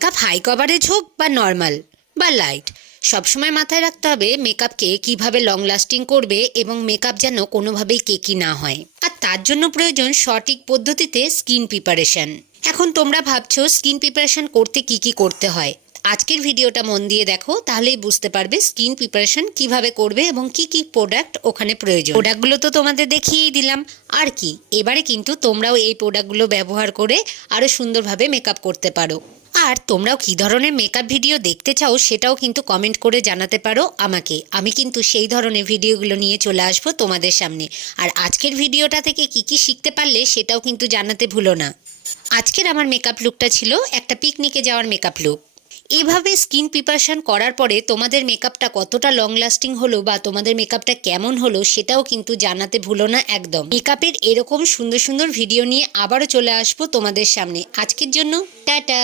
Makeup high coverage হোক বা normal বা লাইট, সবসময় মাথায় রাখতে হবে মেকআপকে কিভাবে লং লাস্টিং করবে এবং মেকআপ যেন কোনোভাবেই কেকি না হয়। আর তার জন্য প্রয়োজন সঠিক পদ্ধতিতে স্কিন প্রিপারেশন। এখন তোমরা ভাবছো স্কিন প্রিপারেশন করতে কি কি করতে হয়। আজকের ভিডিওটা মন দিয়ে দেখো, তাহলেই বুঝতে পারবে স্কিন প্রিপারেশন কিভাবে করবে এবং কি কি প্রোডাক্ট ওখানে প্রয়োজন। প্রোডাক্টগুলো তো তোমাদের দেখিয়েই দিলাম, আর কি এবারে কিন্তু তোমরাও এই প্রোডাক্টগুলো ব্যবহার করে আরও সুন্দরভাবে মেকআপ করতে পারো। আর তোমরাও কী ধরনের মেকআপ ভিডিও দেখতে চাও সেটাও কিন্তু কমেন্ট করে জানাতে পারো আমাকে। আমি কিন্তু সেই ধরনের ভিডিওগুলো নিয়ে চলে আসবো তোমাদের সামনে। আর আজকের ভিডিওটা থেকে কি কি শিখতে পারলে সেটাও কিন্তু জানাতে ভুলো না। আজকের আমার মেকআপ লুকটা ছিল একটা পিকনিকে যাওয়ার মেকআপ লুক। এভাবে স্কিন প্রিপারেশন করার পরে তোমাদের মেকআপটা কতটা লং লাস্টিং হলো বা তোমাদের মেকআপটা কেমন হলো সেটাও কিন্তু জানাতে ভুলো না একদম। মেকআপের এরকম সুন্দর সুন্দর ভিডিও নিয়ে আবারও চলে আসবো তোমাদের সামনে। আজকের জন্য টাটা।